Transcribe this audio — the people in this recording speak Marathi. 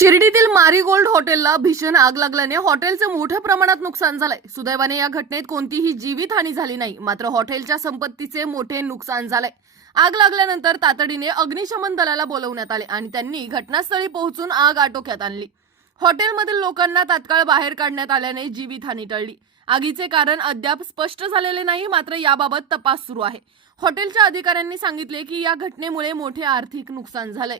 शिर्डीतील मारीगोल्ड हॉटेलला भीषण आग लागल्याने हॉटेलचं मोठ्या प्रमाणात नुकसान झालंय. सुदैवाने या घटनेत कोणतीही जीवितहानी झाली नाही. मात्र हॉटेलच्या संपत्तीचे मोठे नुकसान झालंय. आग लागल्यानंतर तातडीने अग्निशमन दलाला बोलवण्यात आले आणि त्यांनी घटनास्थळी पोहोचून आग आटोक्यात आणली. हॉटेलमधील लोकांना तात्काळ बाहेर काढण्यात आल्याने जीवितहानी टळली. आगीचे कारण अद्याप स्पष्ट झालेले नाही मात्र याबाबत तपास सुरू आहे. हॉटेलच्या अधिकाऱ्यांनी सांगितले की या घटनेमुळे मोठे आर्थिक नुकसान झालंय.